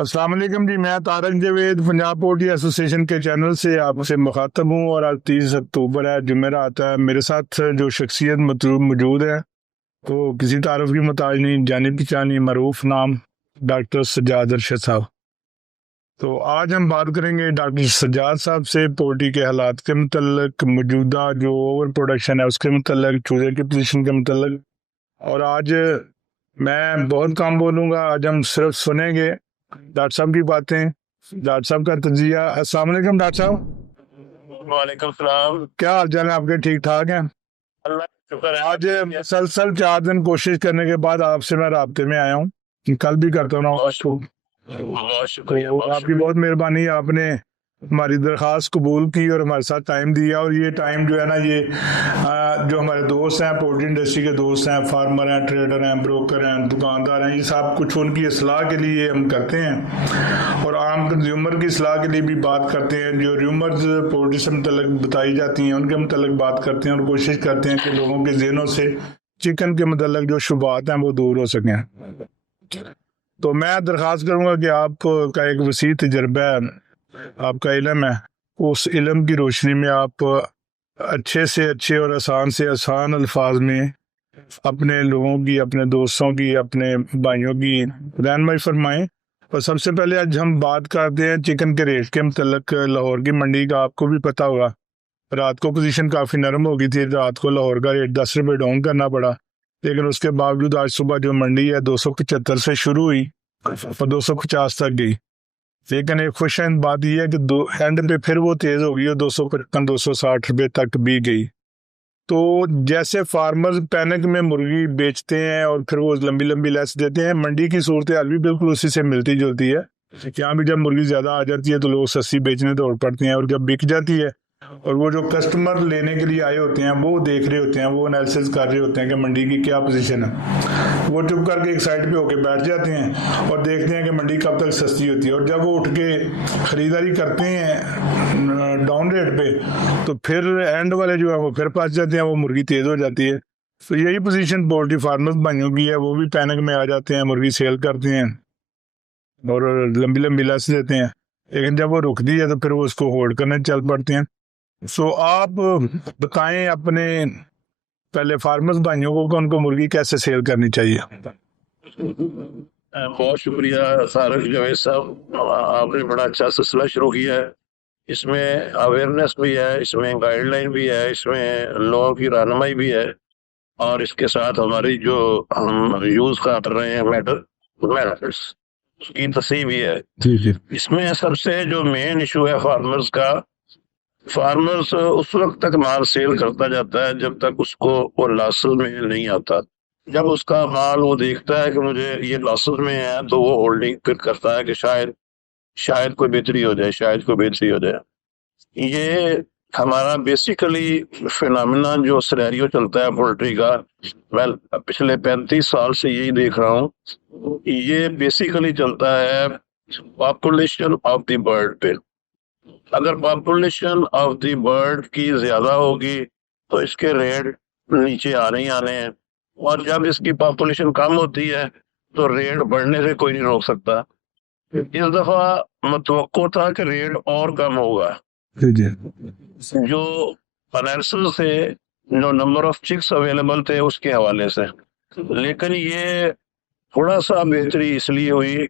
السلام علیکم جی، میں طارق جاوید پنجاب پولٹری ایسوسیشن کے چینل سے آپ سے مخاطب ہوں، اور آج 30 اکتوبر ہے، جمعرات ہے۔ میرے ساتھ جو شخصیت موجود ہے تو کسی تعارف کی محتاج نہیں، جانی پہچانی معروف نام ڈاکٹر سجاد ارشد صاحب۔ تو آج ہم بات کریں گے ڈاکٹر سجاد صاحب سے پولٹری کے حالات کے متعلق، موجودہ جو اوور پروڈکشن ہے اس کے متعلق، چوزے کی پوزیشن کے متعلق۔ اور آج میں بہت کم بولوں گا، آج ہم صرف سنیں گے ڈاکٹر صاحب کی باتیں، ڈاکٹر صاحب کا تجزیہ۔ السلام علیکم ڈاکٹر صاحب۔ وعلیکم السلام۔ کیا حال چال ہے آپ کے؟ ٹھیک ٹھاک ہیں؟ اللہ کا شکر ہے۔ آج مسلسل 4 دن کوشش کرنے کے بعد آپ سے میں رابطے میں آیا ہوں، کل بھی کرتا ہوں بہت شکریہ۔ آپ کی بہت مہربانی، آپ نے ہماری درخواست قبول کی اور ہمارے ساتھ ٹائم دیا۔ اور یہ ٹائم جو ہے نا، یہ جو ہمارے دوست ہیں، پولٹری انڈسٹری کے دوست ہیں، فارمر ہیں، ٹریڈر ہیں، بروکر ہیں، دکاندار ہیں، یہ سب کچھ ان کی اصلاح کے لیے ہم کرتے ہیں، اور عام کنزیومر کی اصلاح کے لیے بھی بات کرتے ہیں۔ جو ریومرز پولٹری سے متعلق بتائی جاتی ہیں ان کے متعلق بات کرتے ہیں، اور کوشش کرتے ہیں کہ لوگوں کے ذہنوں سے چکن کے متعلق جو شبہات ہیں وہ دور ہو سکیں۔ تو میں درخواست کروں گا کہ آپ کا ایک وسیع تجربہ ہے، آپ کا علم ہے، اس علم کی روشنی میں آپ اچھے سے اچھے اور آسان سے آسان الفاظ میں اپنے لوگوں کی، اپنے دوستوں کی، اپنے بھائیوں کی رہنمائی فرمائیں۔ اور سب سے پہلے آج ہم بات کرتے ہیں چکن کے ریٹ کے متعلق۔ لاہور کی منڈی کا آپ کو بھی پتہ ہوگا، رات کو پوزیشن کافی نرم ہو گئی تھی، رات کو لاہور کا ریٹ 10 روپے ڈاؤن کرنا پڑا، لیکن اس کے باوجود آج صبح جو منڈی ہے 275 سے شروع ہوئی اور 250 تک گئی۔ لیکن ایک خوش آئند بات یہ ہے کہ اینڈ پہ پھر وہ تیز ہو گئی اور 255 260 روپے تک بھی گئی۔ تو جیسے فارمرز پینک میں مرغی بیچتے ہیں اور پھر وہ لمبی لمبی لیس دیتے ہیں، منڈی کی صورتحال بھی بالکل اسی سے ملتی جلتی ہے۔ یہاں بھی جب مرغی زیادہ آ جاتی ہے تو لوگ سستی بیچنے دوڑ پڑتے ہیں، اور جب بک جاتی ہے اور وہ جو کسٹمر لینے کے لیے آئے ہوتے ہیں وہ دیکھ رہے ہوتے ہیں، وہ انالیسس کر رہے ہوتے ہیں کہ منڈی کی کیا پوزیشن ہے، وہ چپ کر کے ایک سائڈ پہ ہو کے بیٹھ جاتے ہیں اور دیکھتے ہیں کہ منڈی کب تک سستی ہوتی ہے۔ اور جب وہ اٹھ کے خریداری کرتے ہیں ڈاؤن ریٹ پہ تو پھر اینڈ والے جو ہیں وہ پھر پھنس جاتے ہیں، وہ مرغی تیز ہو جاتی ہے۔ تو یہی پوزیشن پولٹری فارمرز بھائیوں کی ہے، وہ بھی پینک میں آ جاتے ہیں، مرغی سیل کرتے ہیں اور لمبی لمبی لیس دیتے ہیں، لیکن جب وہ رکتی ہے تو پھر وہ اس کو ہولڈ کرنے چل پڑتے ہیں۔ سو آپ بتائیں اپنے پہلے فارمرز بھائیوں کو کہ ان کو مرغی کیسے سیل کرنی چاہیے۔ بہت شکریہ طارق جاوید صاحب، آپ نے بڑا اچھا سلسلہ شروع کیا ہے۔ اس میں اویئرنیس بھی ہے، اس میں گائیڈ لائن بھی ہے، اس میں لوگوں کی رہنمائی بھی ہے، اور اس کے ساتھ ہماری جو ہم یوز کر رہے ہیں میتھڈس اس کی تصحیح بھی ہے۔ اس میں سب سے جو مین ایشو ہے فارمرز کا، فارمرز اس وقت تک مال سیل کرتا جاتا ہے جب تک اس کو وہ لاسز میں نہیں آتا۔ جب اس کا مال وہ دیکھتا ہے کہ مجھے یہ لاسز میں ہے تو وہ ہولڈنگ پھر کرتا ہے کہ شاید کوئی بہتری ہو جائے، شاید کوئی بہتری ہو جائے۔ یہ ہمارا بیسیکلی فینامنا جو سینیریو چلتا ہے پولٹری کا، پچھلے 35 سال سے یہی دیکھ رہا ہوں، یہ بیسیکلی چلتا ہے پاپولیشن آف دی برڈ پہ۔ اگر پاپولیشن آف دی برڈ کی زیادہ ہوگی تو اس کے ریٹ نیچے آنے ہیں، اور جب اس کی پاپولیشن کم ہوتی ہے تو ریٹ بڑھنے سے کوئی نہیں روک سکتا۔ اس دفعہ متوقع تھا کہ ریٹ اور کم ہوگا، جو انالیسس سے جو نمبر آف چکس اویلیبل تھے اس کے حوالے سے، لیکن یہ تھوڑا سا بہتری اس لیے ہوئی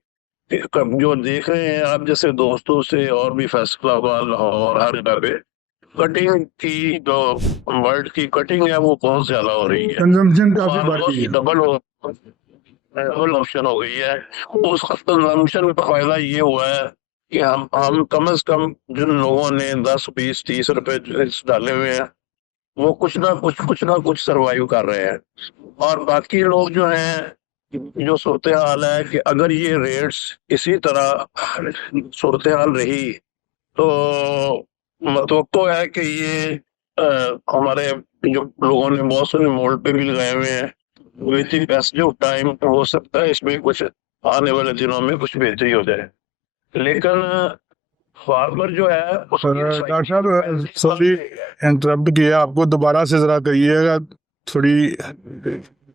کہ جو دیکھ رہے ہیں آپ جیسے دوستوں سے اور بھی فیصلہ اور ہر جگہ پہ کٹنگ کی جو برڈ کی کٹنگ ہے وہ بہت زیادہ ہو رہی ہے، کنزمپشن کافی بڑھ گئی ہے، ڈبل آپشن ہو گئی ہے۔ اس کنزمپشن کا فائدہ یہ ہوا ہے کہ ہم کم از کم جن لوگوں نے 10 20 30 روپے ڈالے ہوئے ہیں وہ کچھ نہ کچھ سروائیو کر رہے ہیں، اور باقی لوگ جو ہیں، جو صورتحال ہے کہ اگر یہ ریٹس اسی طرح صورتحال رہی تو متوقع ہے کہ یہ ہمارے جو لوگوں نے بہت سارے مولڈ پہ بھی لگائے ہوئے ہیں، with the passage of time ہو سکتا ہے اس میں کچھ آنے والے دنوں میں کچھ بہتری ہو جائے، لیکن فارمر جو ہے ڈاکٹر صاحب سوری انٹرپٹ کیا آپ کو، دوبارہ سے ذرا کہیے گا، تھوڑی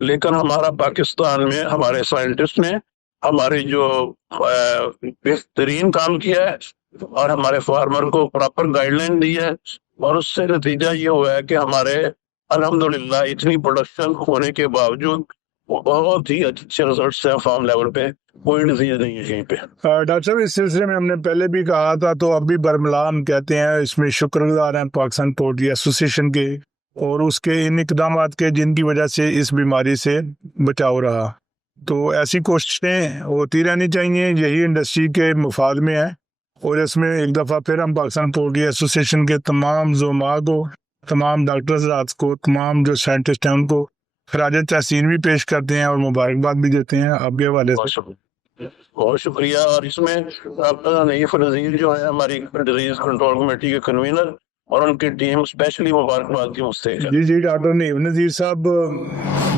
لیکن ہمارا پاکستان میں ہمارے سائنٹسٹ نے ہماری جو بہترین کام کیا ہے اور ہمارے فارمر کو پراپر گائیڈ لائن دی ہے، اور اس سے نتیجہ یہ ہوا ہے کہ ہمارے الحمدللہ اتنی پروڈکشن ہونے کے باوجود بہت ہی اچھے ریزلٹس ہیں فارم لیول پہ، کوئی ڈیزیز نہیں ہے کہیں پہ۔ ڈاکٹر صاحب اس سلسلے میں ہم نے پہلے بھی کہا تھا، تو اب بھی برملا ہم کہتے ہیں، اس میں شکر گزار ہیں پاکستان پولٹری ایسوسیشن کے اور اس کے ان اقدامات کے جن کی وجہ سے اس بیماری سے بچاؤ رہا۔ تو ایسی کوششیں ہوتی رہنی چاہیے، یہی انڈسٹری کے مفاد میں ہے۔ اور اس میں ایک دفعہ پھر ہم پاکستان پولٹری ایسوسیشن کے تمام زعماء کو، تمام ڈاکٹر حضرات کو، تمام جو سائنٹسٹ ہیں ان کو خراج تحسین بھی پیش کرتے ہیں اور مبارکباد بھی دیتے ہیں آپ کے حوالے سے۔ بہت شکریہ۔ اور اس میں ڈاکٹر نعیف نذیر جو ہے ہماری ڈیزیز کنٹرول کمیٹی کے کنوینر، اور ان کی ٹیم اسپیشلی مبارکباد کی مستحق ہے۔ جی ڈاکٹر نعیف نذیر صاحب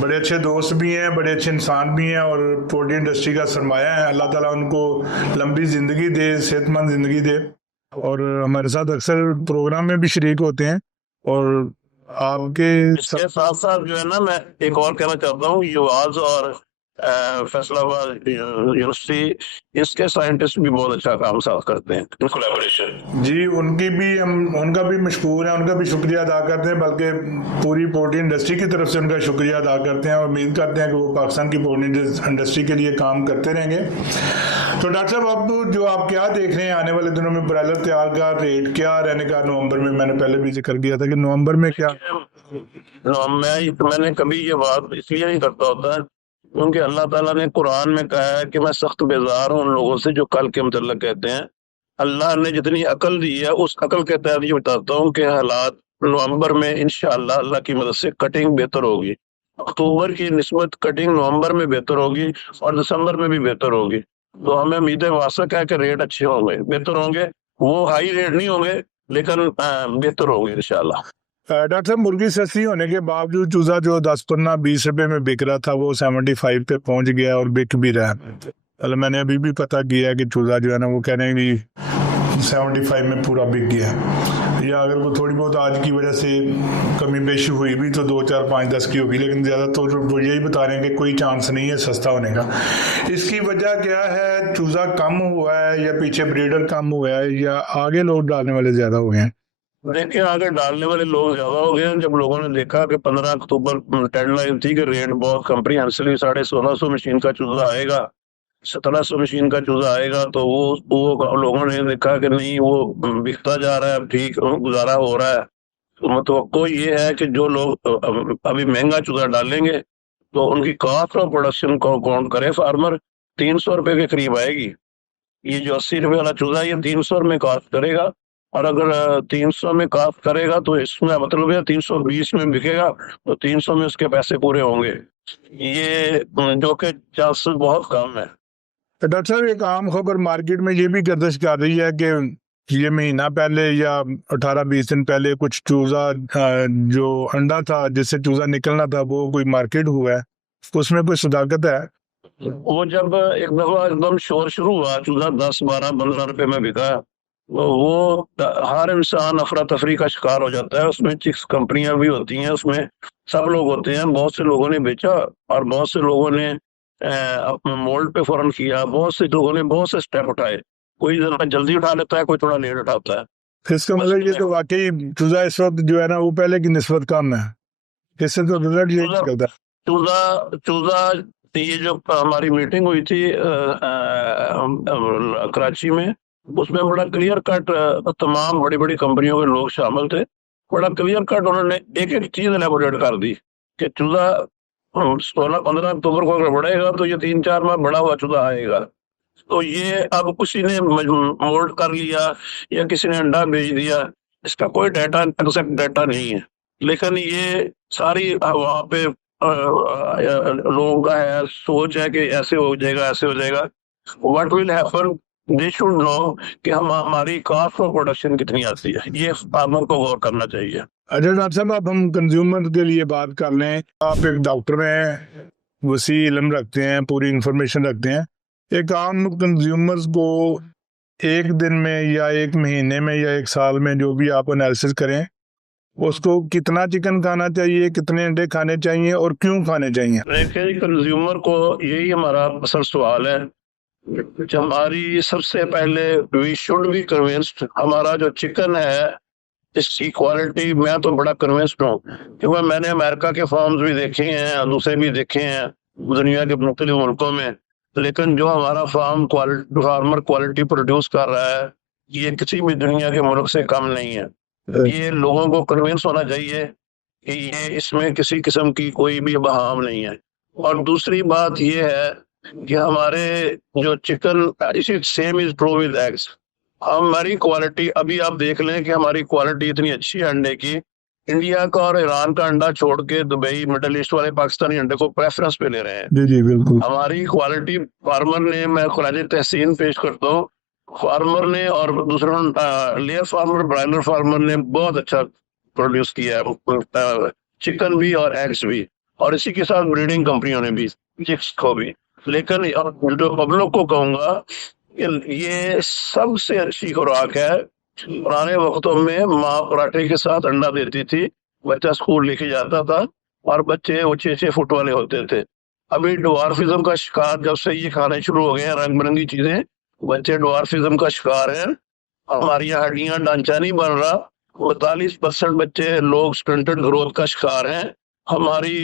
بڑے اچھے دوست بھی ہیں، بڑے اچھے انسان بھی ہیں، اور پولٹری انڈسٹری کا سرمایہ ہے۔ اللہ تعالیٰ ان کو لمبی زندگی دے، صحت مند زندگی دے، اور ہمارے ساتھ اکثر پروگرام میں بھی شریک ہوتے ہیں۔ اور آپ کے اس کے ساتھ ساتھ جو ہے نا، میں ایک اور کہنا چاہتا ہوں، یواز اور فیصلہ آباد یونیورسٹی، اس کے سائنٹسٹ بھی بہت اچھا کام ساتھ کرتے ہیں، کولیبوریشن۔ جی ان کی بھی ہم ان کا بھی مشکور ہیں، ان کا بھی شکریہ ادا کرتے ہیں، بلکہ پوری پولٹری انڈسٹری کی طرف سے ان کا شکریہ ادا کرتے ہیں، اور امید کرتے ہیں کہ وہ پاکستان کی پولٹری انڈسٹری کے لیے کام کرتے رہیں گے۔ تو ڈاکٹر صاحب اب جو آپ کیا دیکھ رہے ہیں آنے والے دنوں میں، برائلر تیار کا ریٹ کیا رہنے کا نومبر میں؟ میں نے پہلے بھی ذکر کیا تھا کہ نومبر میں کیا میں نے کبھی یہ بات اس لیے نہیں کرتا ہوتا ہے کیونکہ اللہ تعالیٰ نے قرآن میں کہا ہے کہ میں سخت بیزار ہوں ان لوگوں سے جو کل کے متعلق کہتے ہیں۔ اللہ نے جتنی عقل دی ہے اس عقل کے تحت یہ بتاتا ہوں کہ حالات نومبر میں انشاءاللہ اللہ کی مدد سے کٹنگ بہتر ہوگی، اکتوبر کی نسبت کٹنگ نومبر میں بہتر ہوگی اور دسمبر میں بھی بہتر ہوگی۔ تو ہمیں امید واثق ہے کہ ریٹ اچھے ہوں گے، بہتر ہوں گے، وہ ہائی ریٹ نہیں ہوں گے لیکن بہتر ہوں گے انشاءاللہ۔ ڈاکٹر صاحب مرغی سستی ہونے کے باوجود چوزا جو 10-15-20 روپے میں بک رہا تھا وہ 75 پہ پہنچ گیا اور بک بھی رہا ہے۔ میں نے ابھی بھی پتہ کیا کہ چوزا جو ہے نا وہ کہہ رہے ہیں کہ 75 میں پورا بک گیا، یا اگر وہ تھوڑی بہت آج کی وجہ سے کمی بیشی ہوئی بھی تو 2 4 5 10 کی ہوگی، لیکن زیادہ تو وہ یہی بتا رہے ہیں کہ کوئی چانس نہیں ہے سستا ہونے کا۔ اس کی وجہ کیا ہے؟ چوزا کم ہوا ہے یا پیچھے بریڈر کم ہوا ہے یا آگے لوگ ڈالنے والے زیادہ ہو گئے ہیں؟ دیکھیں آگے ڈالنے والے لوگ زیادہ ہو گئے ہیں۔ جب لوگوں نے دیکھا کہ 15 اکتوبر ڈیڈ لائن تھی کہ ریٹ بہت کمپریہنسلی 1650 مشین کا چوزا آئے گا، 1700 مشین کا چوزا آئے گا، تو وہ لوگوں نے دیکھا کہ نہیں وہ بکتا جا رہا ہے، ٹھیک گزارا ہو رہا ہے۔ تو متوقع یہ ہے کہ جو لوگ ابھی مہنگا چوزا ڈالیں گے تو ان کی کاسٹ آف پروڈکشن کو کاؤنٹ کرے فارمر 300 روپے کے قریب آئے گی۔ یہ جو 80 روپے والا چوزا یہ 300 میں کاسٹ کرے گا، اور اگر 300 میں کاسٹ کرے گا تو اس میں مطلب ہے 320 میں بکے گا تو 300 میں اس کے پیسے پورے ہوں گے، یہ جو کہ چانسز بہت کم ہے۔ ڈاکٹر صاحب ایک عام خبر مارکیٹ میں یہ بھی گردش کر رہی ہے کہ یہ مہینہ پہلے یا 18-20 دن پہلے کچھ چوزا جو انڈا تھا جس سے چوزا نکلنا تھا وہ کوئی مارکیٹ ہوا ہے، اس میں کوئی صداقت ہے؟ وہ جب ایک دفعہ ایک دم شور شروع ہوا، چوزا 10 12 15 روپے میں بکا، وہ ہر انسان افراتفری کا شکار ہو جاتا ہے۔ اس میں 6 کمپنیاں بھی ہوتی ہیں، اس میں سب لوگ ہوتے ہیں، بہت سے لوگوں نے بیچا اور بہت سے لوگوں نے اپنے مولڈ پہ فوراً کیا، بہت سے لوگوں نے بہت سے سٹیپ اٹھائے، کوئی ذرا جلدی اٹھا لیتا ہے، کوئی تھوڑا لیٹ اٹھاتا ہے۔ اس کا مطلب یہ تو واقعی چوزا اس وقت جو ہے نا وہ پہلے کی نسبت کم ہے، اس سے تو رزلٹ یہی نکلتا ہے۔ چوزا یہ جو ہماری میٹنگ ہوئی تھی کراچی میں، اس میں بڑا کلیئر کٹ تمام بڑی بڑی کمپنیوں کے لوگ شامل تھے، بڑا کلیئر کٹ انہوں نے ایک ایک چیز ایلیبوریٹ کر دی کہ چوزا 16-15 اکتوبر کو اگر بڑھے گا تو یہ 3-4 ماہ بڑا ہوا چوزا آئے گا۔ تو یہ اب کسی نے مولڈ کر لیا یا کسی نے انڈا بیچ دیا، اس کا کوئی ڈیٹا ایگزیکٹ ڈیٹا نہیں ہے، لیکن یہ ساری وہاں پہ لوگوں کا ہے سوچ ہے کہ ایسے ہو جائے گا، ایسے ہو جائے گا۔ What will happen, they should know کہ ہماری کاسٹ آف پروڈکشن کتنی آتی ہے، یہ فارمر کو غور کرنا چاہیے۔ اچھا ڈاکٹر صاحب اب ہم کنزیومر کے لیے بات کر لیں، آپ ایک ڈاکٹر ہیں، وسیع علم رکھتے ہیں، پوری انفارمیشن رکھتے ہیں، ایک عام کنزیومرز کو ایک دن میں یا ایک مہینے میں یا ایک سال میں جو بھی آپ انالیسس کریں اس کو کتنا چکن کھانا چاہیے, کتنے انڈے کھانے چاہیے اور کیوں کھانے چاہیے؟ دیکھیں کنزیومر کو یہی ہمارا اصل سوال ہے. ہماری سب سے پہلے وی شوڈ بی کنوینسڈ, ہمارا جو چکن ہے اس کی کوالٹی, میں تو بڑا کنوینسڈ ہوں کیونکہ میں نے امریکہ کے فارمز بھی دیکھے ہیں, دوسرے بھی دیکھے ہیں دنیا کے مختلف ملکوں میں, لیکن جو ہمارا فارمر کوالٹی پروڈیوس کر رہا ہے یہ کسی بھی دنیا کے ملک سے کم نہیں ہے. یہ لوگوں کو کنوینس ہونا چاہیے کہ یہ اس میں کسی قسم کی کوئی بھی بہام نہیں ہے. اور دوسری بات یہ ہے کہ ہمارے جو chicken, same is true with eggs, ہماری کوالٹی ابھی آپ دیکھ لیں کہ ہماری کوالٹی اتنی اچھی ہے انڈے کی, انڈیا کا اور ایران کا انڈا چھوڑ کے دبئی مڈل ایسٹ والے پاکستانی انڈے کو پریفرنس پہ لے رہے ہیں. جی جی بالکل. ہماری کوالٹی فارمر نے, میں خراج تحسین پیش کرتا ہوں, فارمر نے اور دوسروں لیئر فارمر, برائلر فارمر نے بہت اچھا پروڈیوس کیا ہے چکن بھی اور ایگز بھی, اور اسی کے ساتھ بریڈنگ کمپنیوں نے بھی چکس کو بھی. لیکن جو پبلک کو کہوں گا کہ یہ سب سے اچھی خوراک ہے. پرانے وقتوں میں ماں پراٹھے کے ساتھ انڈا دیتی تھی, بچہ اسکول لے کے جاتا تھا اور بچے 6 فٹ والے ہوتے تھے. ابھی ڈوارفزم کا شکار جب سے یہ کھانے شروع ہو گئے ہیں رنگ برنگی چیزیں, بچے ڈوارفزم کا شکار ہیں. ہماری یہاں ہڈیاں ڈھانچہ نہیں بن رہا, 42% بچے لوگ سٹنٹڈ گروتھ کا شکار ہیں, ہماری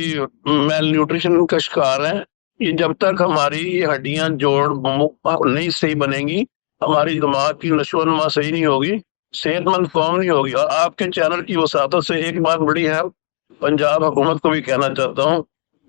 میل نیوٹریشن کا شکار ہیں. یہ جب تک ہماری یہ ہڈیاں جوڑ نہیں صحیح بنیں گی, ہماری دماغ کی نشو و نما صحیح نہیں ہوگی, صحت مند قوم نہیں ہوگی. اور آپ کے چینل کی وساطت سے ایک بات بڑی ہے, پنجاب حکومت کو بھی کہنا چاہتا ہوں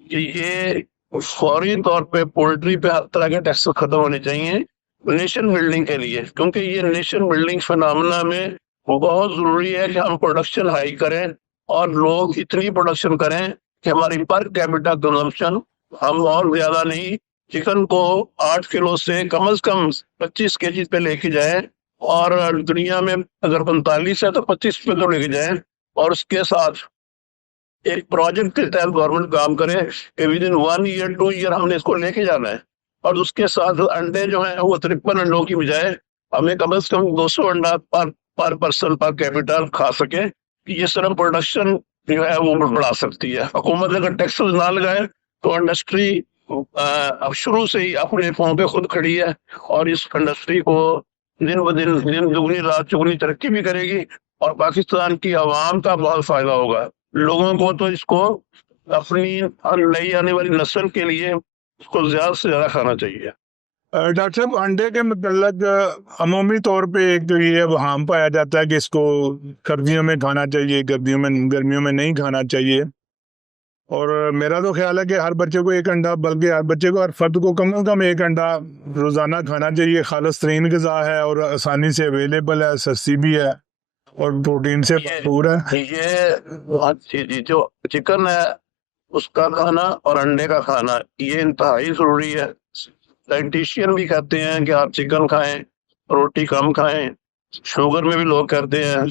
کہ یہ فوری طور پہ پولٹری پہ ہر طرح کے ٹیکس ختم ہونے چاہیے نیشن بلڈنگ کے لیے, کیونکہ یہ نیشن بلڈنگ فنامنا میں بہت ضروری ہے کہ ہم پروڈکشن ہائی کریں اور لوگ اتنی پروڈکشن کریں کہ ہماری پر کیپٹا کنزمپشن, ہم اور زیادہ نہیں, چکن کو 8 کلو سے کم از کم 25 kg پہ لے کے جائیں, اور دنیا میں اگر 45 ہے تو 25 پہ تو لے کے جائیں. اور اس کے ساتھ ایک پروجیکٹ کے تحت گورنمنٹ کام کرے کہ ود ان 1 year 2 year ہم نے اس کو لے کے جانا ہے. اور اس کے ساتھ انڈے جو ہیں وہ 53 انڈوں کی بجائے ہمیں کم از کم 200 انڈا پر پرسن پر کیپٹل کھا سکے. یہ صرف پروڈکشن جو ہے وہ بڑھا سکتی ہے. حکومت اگر ٹیکسز نہ لگائے تو انڈسٹری اب شروع سے ہی اپنے پاؤں پہ خود کھڑی ہے, اور اس انڈسٹری کو دن بدن دن دگنی رات چگنی ترقی بھی کرے گی, اور پاکستان کی عوام کا بہت فائدہ ہوگا. لوگوں کو تو اس کو اپنی نئی آنے والی نسل کے لیے اس کو زیادہ سے زیادہ کھانا چاہیے. ڈاکٹر صاحب, انڈے کے متعلق عمومی طور پہ ایک تو یہ وہام پایا جاتا ہے کہ اس کو سردیوں میں کھانا چاہیے, گرمیوں میں نہیں کھانا چاہیے. اور میرا تو خیال ہے کہ ہر بچے کو ایک انڈا, بلکہ ہر بچے کو, ہر فرد کو کم از کم ایک انڈا روزانہ کھانا چاہیے. خالص ترین غذا ہے اور آسانی سے اویلیبل ہے, سستی بھی ہے اور پروٹین سے بھرپور ہے. یہ جو چکن ہے اس کا کھانا اور انڈے کا کھانا یہ انتہائی ضروری ہے. ڈائٹیشین بھی کہتے ہیں کہ آپ چکن کھائیں, روٹی کم کھائیں. شوگر میں بھی لوگ کہتے ہیں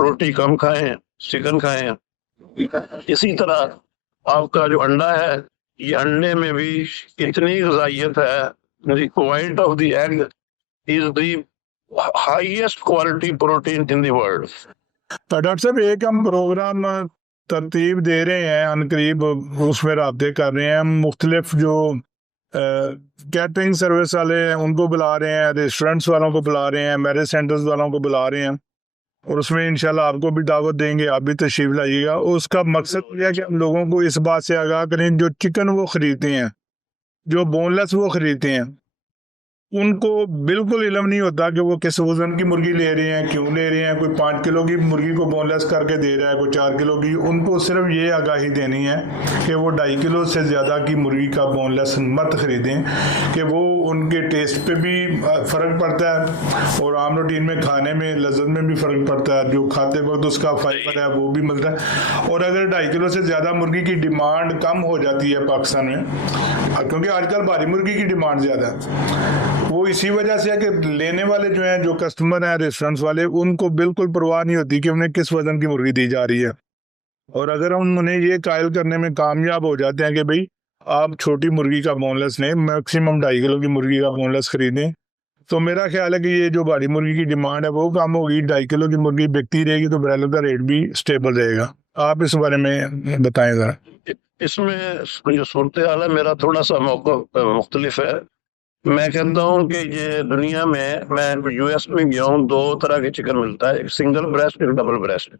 روٹی کم کھائیں, چکن کھائیں. اسی طرح آپ کا جو انڈا ہے, یہ انڈے میں بھی اتنی غذائیت ہے. White of the egg is the highest quality protein in the world. Doctor صاحب, ایک ہم پروگرام ترتیب دے رہے ہیں ان قریب, اس میں رابطے کر رہے ہیں. ہم مختلف جو کیٹرنگ سروس والے ہیں ان کو بلا رہے ہیں, ریسٹورینٹس والوں کو بلا رہے ہیں, میرج سینٹرز والوں کو بلا رہے ہیں, اور اس میں انشاءاللہ آپ کو بھی دعوت دیں گے, آپ بھی تشریف لائیے گا. اس کا مقصد یہ ہے کہ ہم لوگوں کو اس بات سے آگاہ کریں جو چکن وہ خریدتے ہیں, جو بون لیس وہ خریدتے ہیں, ان کو بالکل علم نہیں ہوتا کہ وہ کس وزن کی مرغی لے رہے ہیں, کیوں لے رہے ہیں. کوئی 5 کلو کی مرغی کو بون لیس کر کے دے رہا ہے, کوئی 4 کلو کی. ان کو صرف یہ آگاہی دینی ہے کہ وہ 2.5 کلو سے زیادہ کی مرغی کا بون لیس مت خریدیں, کہ وہ ان کے ٹیسٹ پہ بھی فرق پڑتا ہے اور عام روٹین میں کھانے میں لذت میں بھی فرق پڑتا ہے. جو کھاتے وقت اس کا فائبر ہے وہ بھی ملتا ہے. اور اگر 2.5 کلو سے زیادہ مرغی کی ڈیمانڈ کم ہو جاتی ہے پاکستان میں, کیونکہ آج کل بھاری مرغی کی ڈیمانڈ زیادہ ہے, وہ اسی وجہ سے ہے کہ لینے والے جو ہیں, جو کسٹمر ہیں ریسٹورنٹس والے, ان کو بالکل پرواہ نہیں ہوتی کہ انہیں کس وزن کی مرغی دی جا رہی ہے. اور اگر ہم انہیں یہ قائل کرنے میں کامیاب ہو جاتے ہیں کہ بھئی آپ چھوٹی مرغی کا بون لیس لیں, میکسیمم 2.5 کلو کی مرغی کا بون لیس خریدیں, تو میرا خیال ہے کہ یہ جو بھاری مرغی کی ڈیمانڈ ہے وہ کم ہوگی, 2.5 کلو کی مرغی بکتی رہے گی تو برائلر کا ریٹ بھی سٹیبل رہے گا. آپ اس بارے میں بتائیں ذرا. اس میں جو صورتحال ہے میرا تھوڑا سا موقع مختلف ہے. میں کہتا ہوں کہ یہ دنیا میں یو ایس میں گیا ہوں, 2 طرح کے چکن ملتا ہے, ایک سنگل بریسٹ ایک ڈبل بریسٹ.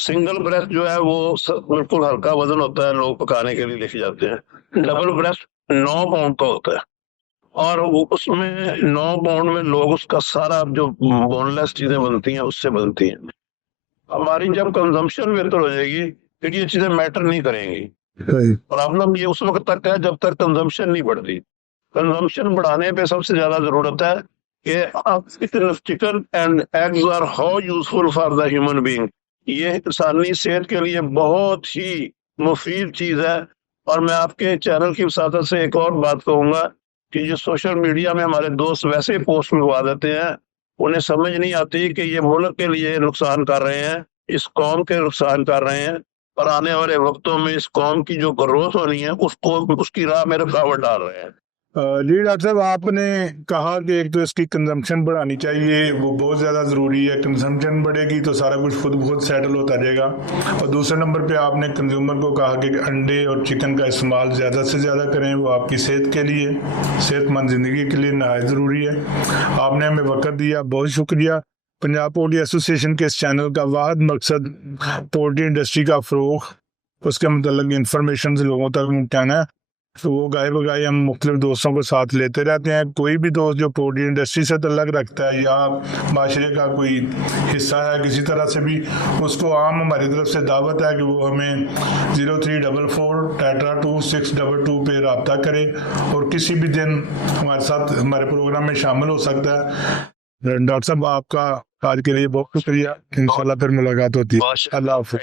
سنگل بریسٹ جو ہے وہ بالکل ہلکا وزن ہوتا ہے, لوگ پکانے کے لیے لے کے جاتے ہیں. ڈبل بریسٹ 9 پاؤنڈ کا ہوتا ہے اور وہ اس میں 9 پاؤنڈ میں لوگ اس کا سارا جو بون لیس چیزیں بنتی ہیں اس سے بنتی ہیں. ہماری جب کنزمپشن بہتر ہو جائے گی پھر یہ چیزیں میٹر نہیں کریں گی. پرابلم یہ اس وقت تک ہے جب تک کنزمپشن نہیں بڑھتی. کنزمپشن بڑھانے پہ سب سے زیادہ ضرورت ہے کہ chicken and eggs are how useful for the human being. یہ انسانی صحت کے لیے بہت ہی مفید چیز ہے. اور میں آپ کے چینل کی وساطت سے ایک اور بات کہوں گا کہ یہ سوشل میڈیا میں ہمارے دوست ویسے پوسٹ لگوا دیتے ہیں, انہیں سمجھ نہیں آتی کہ یہ ملک کے لیے نقصان کر رہے ہیں, اس قوم کے نقصان کر رہے ہیں, اور آنے والے وقتوں میں اس قوم کی جو گروتھ ہونی ہے اس کی راہ میں رکاوٹ ڈال رہے ہیں. جی ڈاکٹر صاحب, آپ نے کہا کہ ایک تو اس کی کنزمپشن بڑھانی چاہیے, وہ بہت زیادہ ضروری ہے. کنزمپشن بڑھے گی تو سارا کچھ خود بخود سیٹل ہوتا جائے گا. اور دوسرے نمبر پہ آپ نے کنزیومر کو کہا کہ انڈے اور چکن کا استعمال زیادہ سے زیادہ کریں, وہ آپ کی صحت کے لیے, صحت مند زندگی کے لیے نہایت ضروری ہے. آپ نے ہمیں وقت دیا, بہت شکریہ. پنجاب پولٹری ایسوسیشن کے اس چینل کا واحد مقصد پولٹری انڈسٹری کا فروغ, اس کے متعلق انفارمیشن لوگوں تک پہنچانا ہے. تو وہ گائے بگائے ہم مختلف دوستوں کو ساتھ لیتے رہتے ہیں. کوئی بھی دوست جو پولٹری انڈسٹری سے تعلق رکھتا ہے یا معاشرے کا کوئی حصہ ہے کسی طرح سے بھی, اس کو عام ہماری طرف سے دعوت ہے کہ وہ ہمیں 0344-262 پہ رابطہ کرے اور کسی بھی دن ہمارے ساتھ ہمارے پروگرام میں شامل ہو سکتا ہے. ڈاکٹر صاحب آپ کا آج کے لیے بہت شکریہ. انشاءاللہ پھر ملاقات ہوتی ہے. اللہ حافظ.